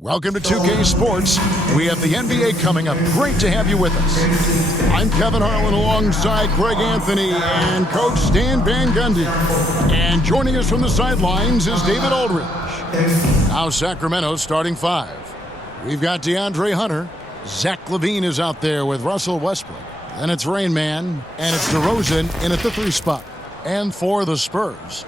Welcome to 2K Sports. We have the NBA coming up. Great to have you with us. I'm Kevin Harlan alongside Greg Anthony and Coach Stan Van Gundy. And joining us from the sidelines is David Aldridge. Now Sacramento starting five. We've got DeAndre Hunter. Zach LaVine is out there with Russell Westbrook. Then it's Rain Man, and it's DeRozan in at the 3 spot. And for the Spurs,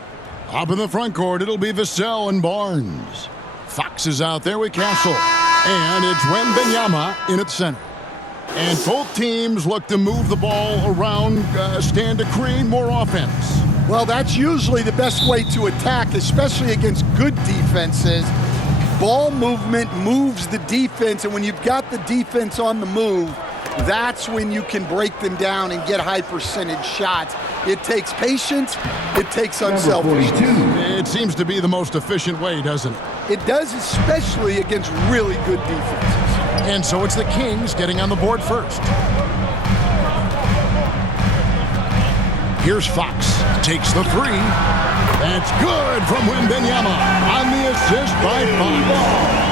up in the front court, it'll be Vassell and Barnes. Fox is out there with Castle, and it's Wembanyama in at center. And both teams look to move the ball around, stand to create more offense. Well, that's usually the best way to attack, especially against good defenses. Ball movement moves the defense, and when you've got the defense on the move, that's when you can break them down and get high percentage shots. It takes patience. It takes unselfishness. It seems to be the most efficient way, doesn't it? It does, especially against really good defenses. And so it's the Kings getting on the board first. Here's Fox. Takes the 3. That's good from Wembanyama on the assist by Fox.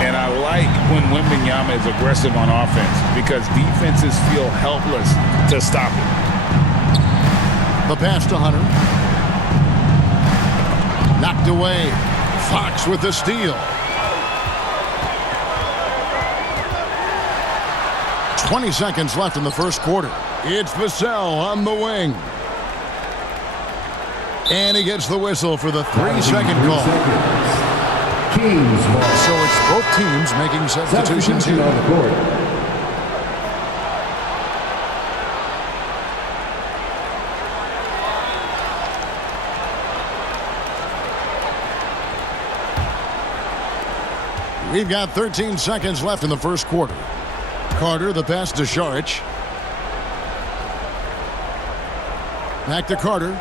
And I like when Wembanyama is aggressive on offense because defenses feel helpless to stop it. The pass to Hunter. Knocked away. Fox with the steal. 20 seconds left in the first quarter. It's Vassell on the wing. And he gets the whistle for the 3-second call. Kings ball. So it's both teams making substitutions here. On the board. We've got 13 seconds left in the first quarter. Carter, the pass to Saric. Back to Carter.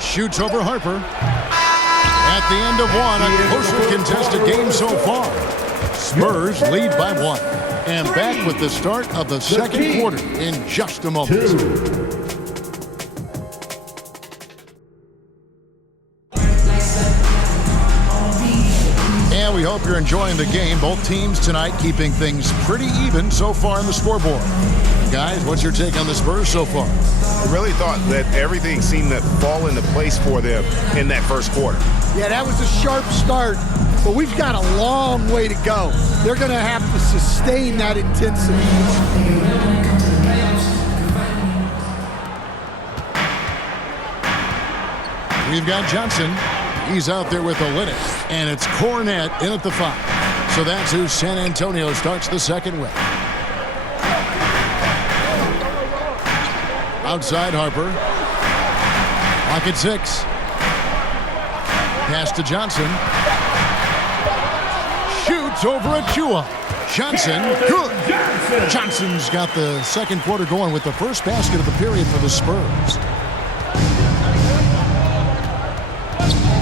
Shoots over Harper. At the end of one, a closely contested game so far. Spurs lead by 1. And back with the start of the second quarter in just a moment. And we hope you're enjoying the game. Both teams tonight keeping things pretty even so far in the scoreboard. Guys, what's your take on the Spurs so far? I really thought that everything seemed to fall into place for them in that first quarter. Yeah, that was a sharp start, but we've got a long way to go. They're going to have to sustain that intensity. We've got Johnson. He's out there with Olynyk, and it's Cornette in at the 5. So that's who San Antonio starts the second with. Outside Harper. Clock at 6. Pass to Johnson. Shoots over Achua. Johnson, good. Johnson's got the second quarter going with the first basket of the period for the Spurs.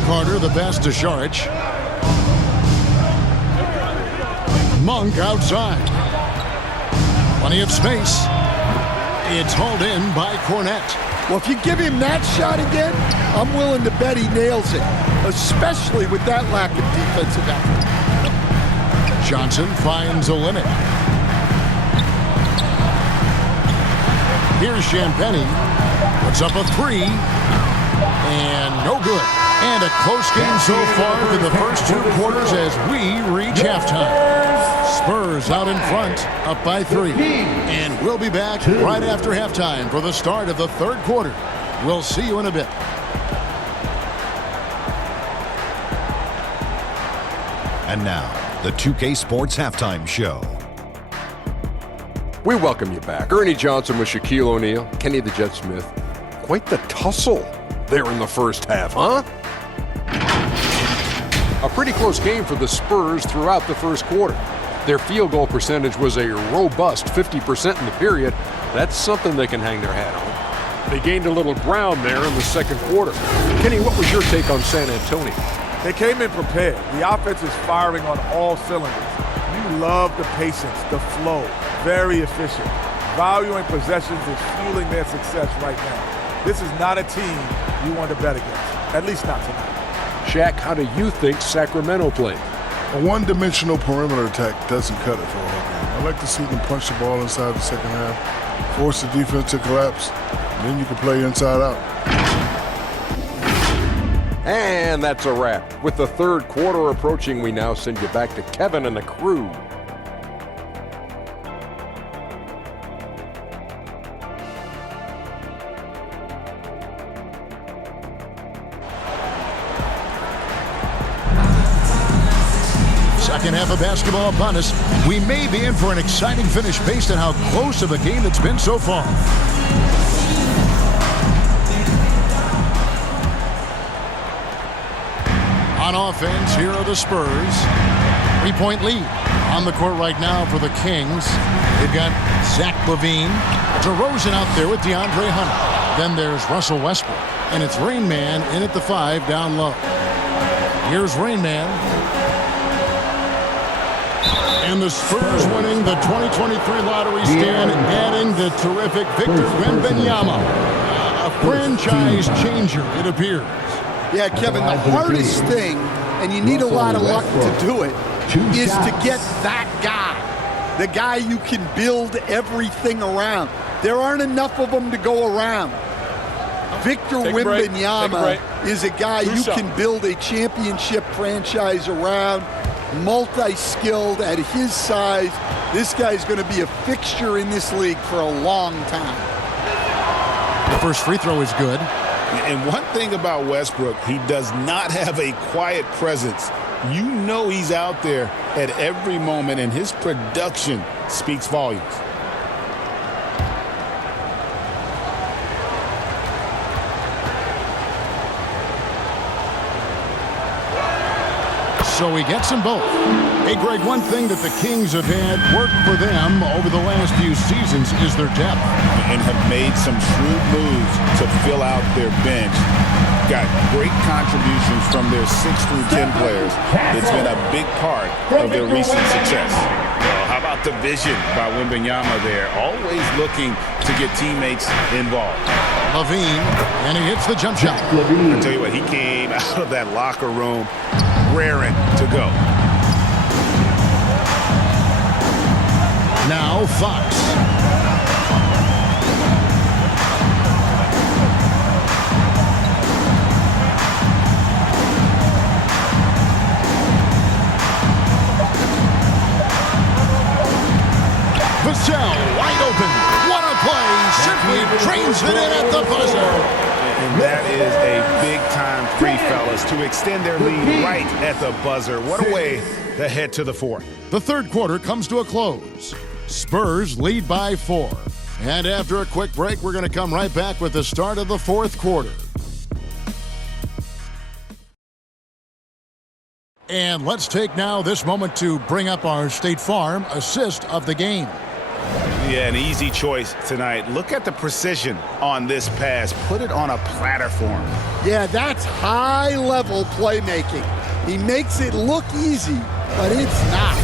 Carter, the pass to Saric. Monk outside. Plenty of space. It's hauled in by Cornette. Well, if you give him that shot again, I'm willing to bet he nails it, especially with that lack of defensive effort. Johnson finds Olynyk. Here's Champagnie. Puts up a 3. And no good. And a close game so far for the first 2 quarters as we reach halftime. Spurs out in front, up by 3. And we'll be back right after halftime for the start of the third quarter. We'll see you in a bit. And now, the 2K Sports Halftime Show. We welcome you back. Ernie Johnson with Shaquille O'Neal, Kenny the Jet Smith. Quite the tussle there in the first half, huh? A pretty close game for the Spurs throughout the first quarter. Their field goal percentage was a robust 50% in the period. That's something they can hang their hat on. They gained a little ground there in the second quarter. Kenny, what was your take on San Antonio? They came in prepared. The offense is firing on all cylinders. You love the patience, the flow, very efficient. Valuing possessions is fueling their success right now. This is not a team you want to bet against, at least not tonight. Shaq, how do you think Sacramento played? A one-dimensional perimeter attack doesn't cut it for a whole game. I like to see them punch the ball inside the second half, force the defense to collapse, and then you can play inside out. And that's a wrap. With the third quarter approaching, we now send you back to Kevin and the crew. Second half of basketball upon us. We may be in for an exciting finish based on how close of a game it's been so far. On offense, here are the Spurs. 3-point lead on the court right now for the Kings. They've got Zach LaVine, DeRozan out there with DeAndre Hunter. Then there's Russell Westbrook, and it's Rain Man in at the 5 down low. Here's Rain Man. And the Spurs winning the 2023 lottery stand, adding the terrific Victor Wembanyama. A franchise changer, it appears. Yeah, Kevin, the hardest thing, and you need a lot of luck to do it, is to get that guy. The guy you can build everything around. There aren't enough of them to go around. Victor Wembanyama is a guy you can build a championship franchise around. Multi-skilled at his size. This guy's going to be a fixture in this league for a long time. The first free throw is good. And one thing about Westbrook, he does not have a quiet presence. You know he's out there at every moment, and his production speaks volumes. So he gets them both. Hey, Greg, one thing that the Kings have had work for them over the last few seasons is their depth. And have made some shrewd moves to fill out their bench. Got great contributions from their 6 through 10 players. It's been a big part of their recent success. Well, how about the vision by Wembanyama there? Always looking to get teammates involved. LaVine, and he hits the jump shot. I tell you what, he came out of that locker room raring to go. Now Fox. Buscan wide open. What a play. Simply trains it in at the buzzer. And that is a big-time free, fellas, to extend their lead right at the buzzer. What a way to head to the fourth. The third quarter comes to a close. Spurs lead by 4. And after a quick break, we're going to come right back with the start of the fourth quarter. And let's take now this moment to bring up our State Farm assist of the game. Yeah, an easy choice tonight. Look at the precision on this pass. Put it on a platter for him. Yeah, that's high-level playmaking. He makes it look easy, but it's not.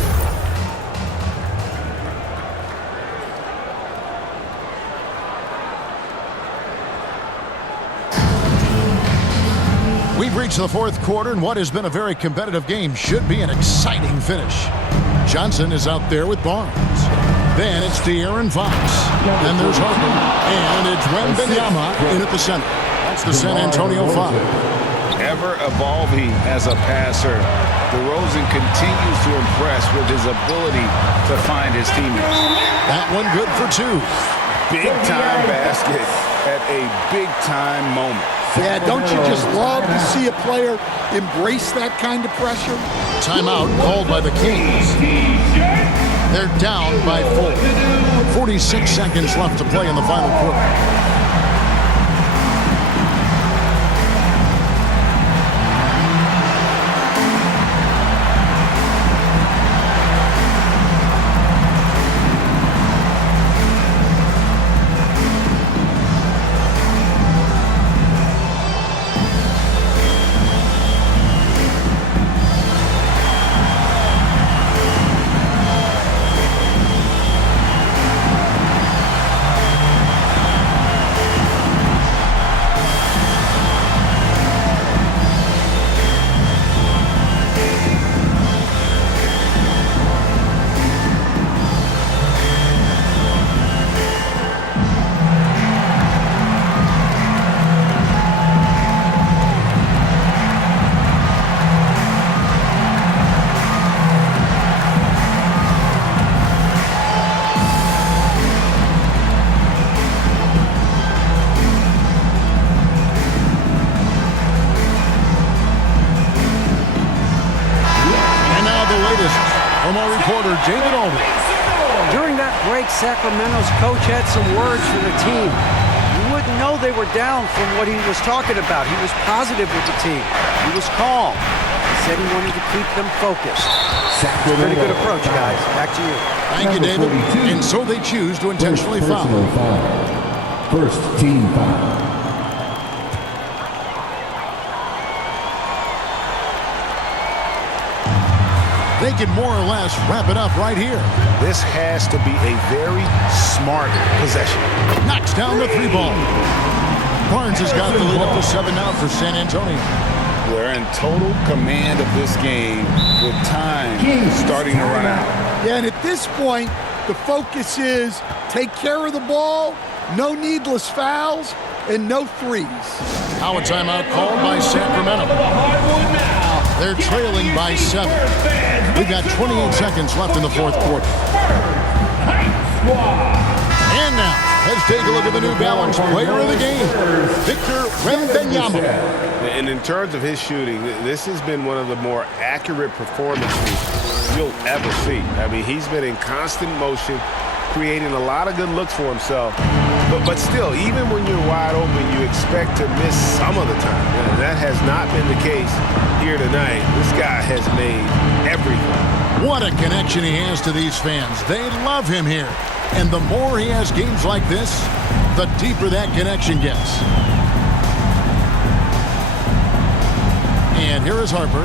We've reached the fourth quarter, and what has been a very competitive game should be an exciting finish. Johnson is out there with Barnes. Then it's De'Aaron Fox. Then there's Harper. And it's Wembanyama in at the center. That's the San Antonio 5. Ever evolving as a passer, DeRozan continues to impress with his ability to find his teammates. That one good for 2. Big-time basket at a big-time moment. Yeah, don't you just love to see a player embrace that kind of pressure? Timeout called by the Kings. They're down by 4. 46 seconds left to play in the final quarter. from our reporter, David Aldridge. During that break, Sacramento's coach had some words for the team. You wouldn't know they were down from what he was talking about. He was positive with the team. He was calm. He said he wanted to keep them focused. Pretty good approach, guys. Back to you. Thank you, David. And so they choose to intentionally foul. First team foul. They can more or less wrap it up right here. This has to be a very smart possession. Knocks down the three ball. Barnes has got the lead up to 7 now for San Antonio. They're in total command of this game with time starting to run out. Yeah, and at this point, the focus is take care of the ball, no needless fouls, and no threes. Now a timeout called by Sacramento. They're trailing by 7. We've got 28 seconds left in the fourth quarter. And now, let's take a look at the New Balance player of the game, Factor Wembanyama. And in terms of his shooting, this has been one of the more accurate performances you'll ever see. I mean, he's been in constant motion, creating a lot of good looks for himself. But still, even when you're wide open, you expect to miss some of the time. And that has not been the case here tonight. This guy has made everything. What a connection he has to these fans. They love him here. And the more he has games like this, the deeper that connection gets. And here is Harper.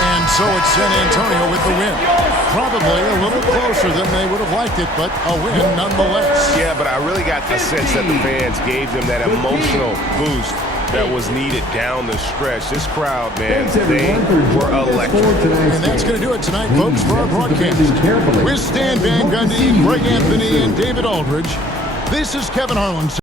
And so it's San Antonio with the win. Probably a little closer than they would have liked it, but a win nonetheless. Yeah, but I really got the sense that the fans gave them that emotional boost that was needed down the stretch. This crowd, man, they were electric. And that's going to do it tonight, folks, for our broadcast. With Stan Van Gundy, Greg Anthony, and David Aldridge, this is Kevin Harlan.